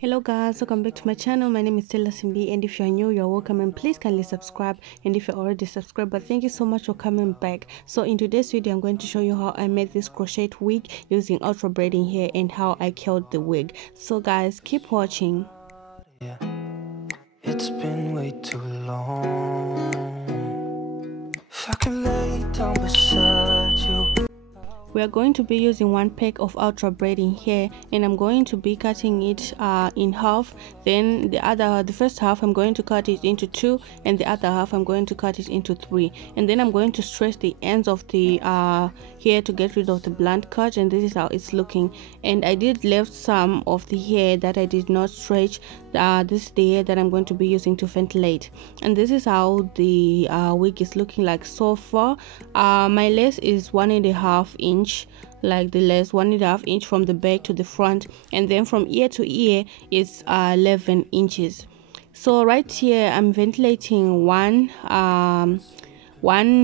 Hello guys, welcome back to my channel. My name is Stella Simbi, and if you're new, you're welcome, and please kindly subscribe. And if you're already subscribed, but thank you so much for coming back. So in today's video, I'm going to show you how I made this crochet wig using ultra braiding hair and how I curled the wig. So guys, keep watching. Yeah, it's been way too long. If I can lay down beside you. We are going to be using one pack of ultra braiding hair, and I'm going to be cutting it in half. Then the first half I'm going to cut it into two, and the other half I'm going to cut it into three. And then I'm going to stretch the ends of the hair to get rid of the blunt cut, and this is how it's looking. And I did left some of the hair that I did not stretch. This is the hair that I'm going to be using to ventilate, and this is how the wig is looking like so far. My lace is 1.5 inch, like the lace 1.5 inch from the back to the front, and then from ear to ear is 11 inches. So right here I'm ventilating one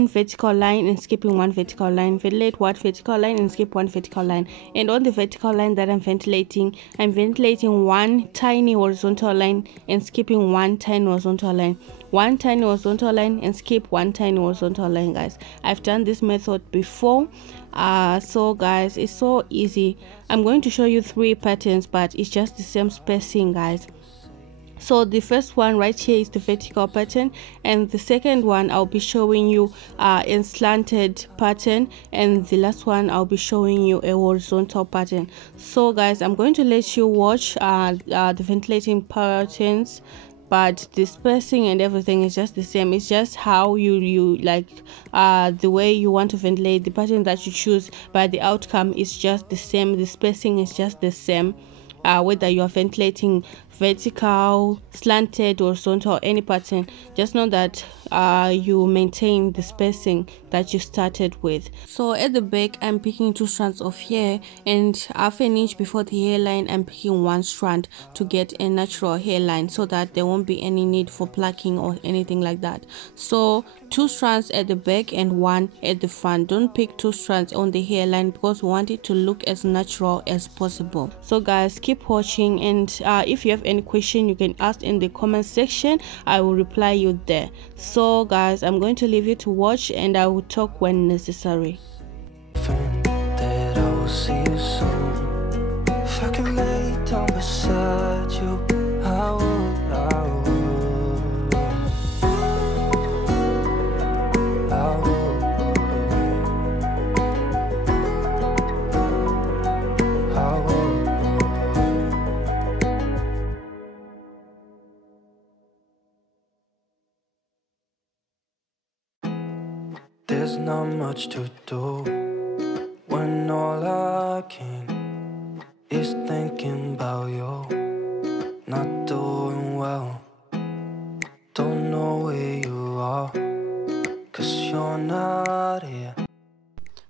vertical line and skipping one vertical line, ventilate one vertical line and skip one vertical line. And on the vertical line that I'm ventilating one tiny horizontal line and skipping one tiny horizontal line, one tiny horizontal line and skip one tiny horizontal line. Guys, I've done this method before. So guys, it's so easy. I'm going to show you 3 patterns, but it's just the same spacing, guys. So the first one right here is the vertical pattern, and the second one I'll be showing you a slanted pattern, and the last one I'll be showing you a horizontal pattern. So guys, I'm going to let you watch the ventilating patterns, but the spacing and everything is just the same. It's just how you like the way you want to ventilate, the pattern that you choose, but the outcome is just the same. The spacing is just the same, whether you are ventilating vertical, slanted, horizontal, or any pattern. Just know that you maintain the spacing that you started with. So at the back I'm picking 2 strands of hair, and half an inch before the hairline I'm picking 1 strand to get a natural hairline, so that there won't be any need for plucking or anything like that. So 2 strands at the back and 1 at the front. Don't pick 2 strands on the hairline because we want it to look as natural as possible. So guys, keep watching, and if you have any question you can ask in the comment section. I will reply you there. So guys, I'm going to leave you to watch, and I will talk when necessary. That I will see you soon. If I can lay down beside you, I will. There's not much to do when all I can is thinking about you. Not doing well, don't know where you are, 'cause you're not here.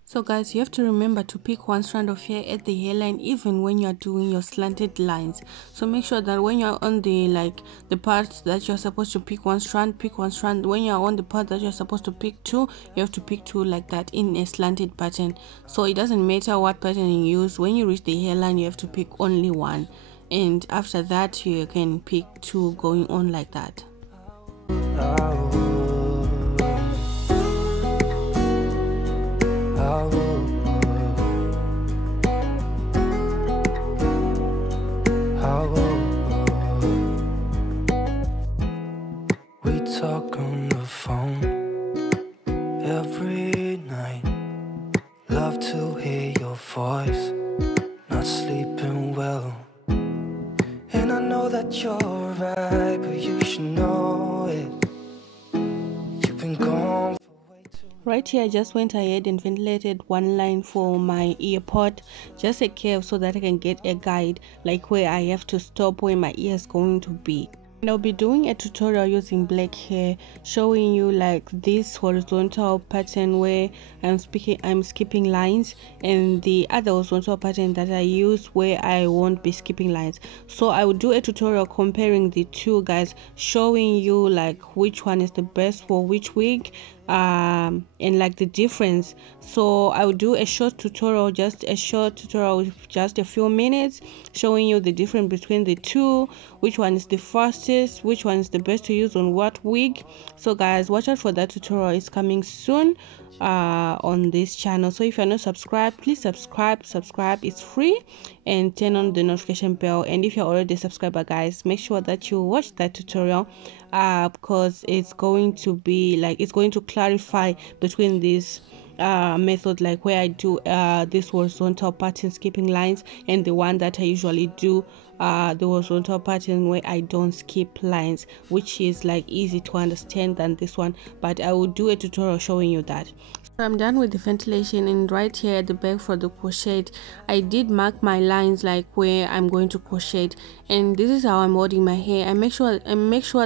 So guys, you have to remember to pick 1 strand of hair at the hairline even when you are doing your slanted lines. So make sure that when you are on the parts that you're supposed to pick 1 strand, pick 1 strand. When you are on the part that you're supposed to pick 2, you have to pick 2 like that in a slanted pattern. So it doesn't matter what pattern you use. When you reach the hairline, you have to pick only 1, and after that you can pick 2 going on like that. We talk on the phone every night. Love to hear your voice. Not sleeping well, and I know that you're right, but you should know it. You've been gone. Right here I just went ahead and ventilated 1 line for my ear pod, just a curve, so that I can get a guide like where I have to stop, where my ear is going to be. And I'll be doing a tutorial using black hair, showing you like this horizontal pattern where I'm skipping lines, and the other horizontal pattern that I use where I won't be skipping lines. So I will do a tutorial comparing the 2, guys, showing you like which one is the best for which wig. and like the difference. So I will do a short tutorial, just a short tutorial with just a few minutes, showing you the difference between the two, which one is the fastest, which one is the best to use on what wig. So guys, watch out for that tutorial. It's coming soon on this channel. So if you're not subscribed, please subscribe. It's free, and turn on the notification bell. And if you're already a subscriber, guys, make sure that you watch that tutorial because it's going to be like, it's going to clarify between these method, like where I do this horizontal pattern skipping lines, and the one that I usually do the horizontal pattern where I don't skip lines, which is like easy to understand than this one, but I will do a tutorial showing you that. So I'm done with the ventilation, and right here at the back for the crochet, I did mark my lines like where I'm going to crochet, and this is how I'm holding my hair. I make sure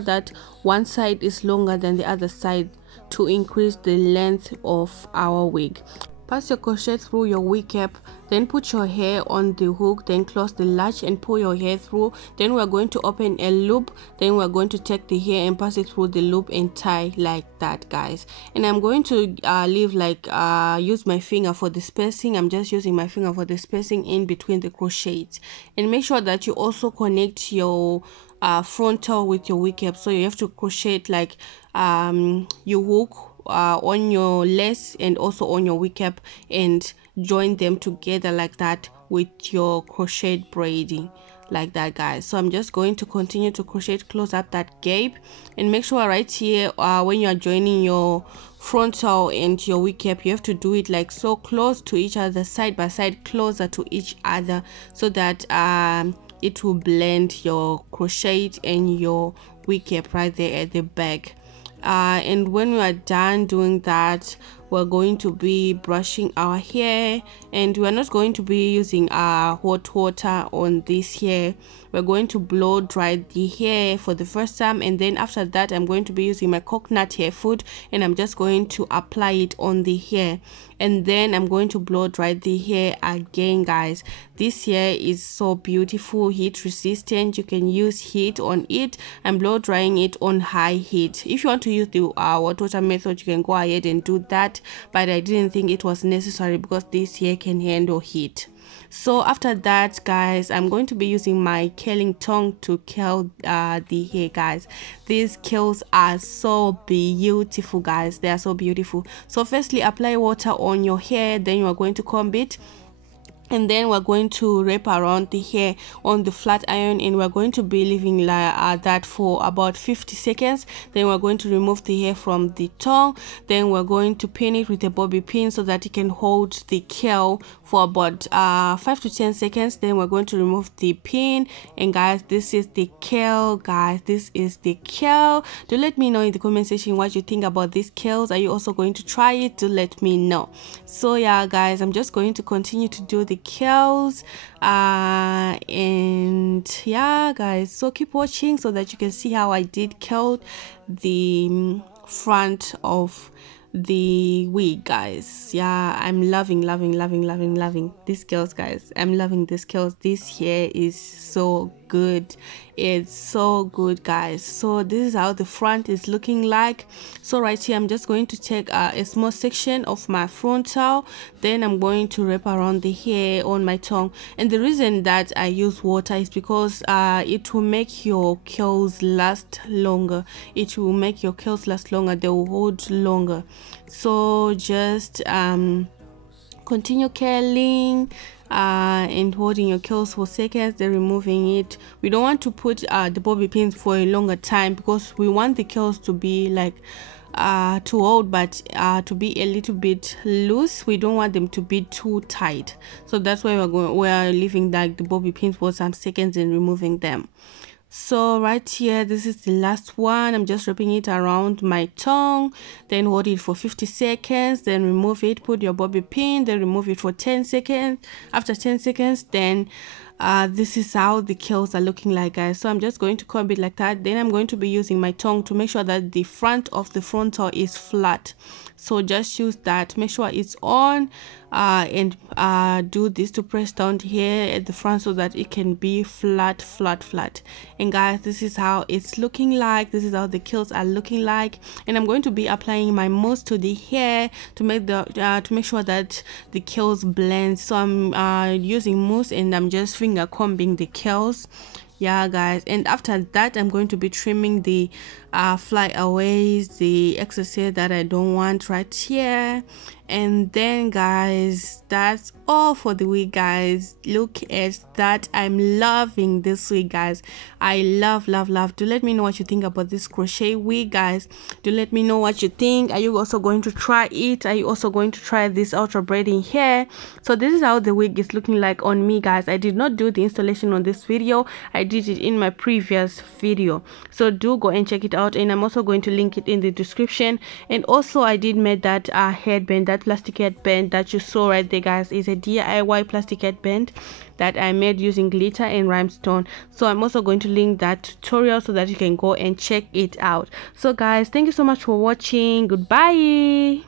that one side is longer than the other side to increase the length of our wig. Pass your crochet through your wig cap, then put your hair on the hook, then close the latch and pull your hair through. Then we're going to open a loop, then we're going to take the hair and pass it through the loop and tie like that, guys. And I'm going to leave like use my finger for the spacing. I'm just using my finger for the spacing in between the crochets. And make sure that you also connect your frontal with your wig cap. So you have to crochet like you hook on your lace and also on your wig cap, and join them together like that with your crochet braiding like that, guys. So I'm just going to continue to crochet, close up that gap, and make sure right here when you are joining your frontal and your wig cap, you have to do it like so close to each other, side by side, closer to each other, so that it will blend your crochet and your wig cap right there at the back. And when we are done doing that, we're going to be brushing our hair, and we're not going to be using hot water on this hair. We're going to blow dry the hair for the first time, and then after that I'm going to be using my coconut hair food, and I'm just going to apply it on the hair, and then I'm going to blow dry the hair again, guys. This hair is so beautiful, heat resistant. You can use heat on it. I'm blow drying it on high heat. If you want to use the hot water method, you can go ahead and do that, but I didn't think it was necessary because this hair can handle heat. So after that, guys, I'm going to be using my curling tongue to curl the hair, guys. These curls are so beautiful, guys. They are so beautiful. So firstly, apply water on your hair, then you are going to comb it, and then we're going to wrap around the hair on the flat iron, and we're going to be leaving that for about 50 seconds. Then we're going to remove the hair from the tongue, then we're going to pin it with a bobby pin so that it can hold the curl for about 5 to 10 seconds. Then we're going to remove the pin, and guys, this is the curl, guys. This is the curl. Do let me know in the comment section what you think about these curls. Are you also going to try it? Do let me know. So yeah, guys, I'm just going to continue to do the curls, and yeah, guys, so keep watching so that you can see how I did curl the front of the wig, guys. Yeah, I'm loving these curls, guys. I'm loving these curls. This hair is so good. It's so good, guys. So this is how the front is looking like. So right here, I'm just going to take a small section of my frontal, then I'm going to wrap around the hair on my tongue. And the reason that I use water is because it will make your curls last longer. It will make your curls last longer. They will hold longer. So just continue curling and holding your curls for seconds, then removing it. We don't want to put the bobby pins for a longer time because we want the curls to be like to hold, but to be a little bit loose. We don't want them to be too tight, so that's why we're leaving like the bobby pins for some seconds and removing them. So right here, this is the last one. I'm just wrapping it around my tongue, then hold it for 50 seconds, then remove it, put your bobby pin, then remove it for 10 seconds. After 10 seconds, then this is how the curls are looking like, guys. So I'm just going to comb it like that. Then I'm going to be using my tongue to make sure that the front of the frontal is flat. So just use that, make sure it's on and do this to press down here at the front so that it can be flat. And guys, this is how it's looking like. This is how the curls are looking like, and I'm going to be applying my mousse to the hair to make the to make sure that the curls blend. So I'm using mousse and I'm just finger combing the curls. Yeah guys, and after that I'm going to be trimming the flyaways, the excess hair that I don't want right here. And then guys, that's all for the wig guys. Look at that. I'm loving this wig guys. I love. Do let me know what you think about this crochet wig guys. Do let me know what you think. Are you also going to try it? Are you also going to try this ultra braiding hair? So this is how the wig is looking like on me guys. I did not do the installation on this video. I did it in my previous video, so do go and check it out, and I'm also going to link it in the description. And also I did make that headband, that plastic headband that you saw right there guys, is a DIY plastic headband that I made using glitter and rhinestone. So I'm also going to link that tutorial so that you can go and check it out. So guys, thank you so much for watching. Goodbye.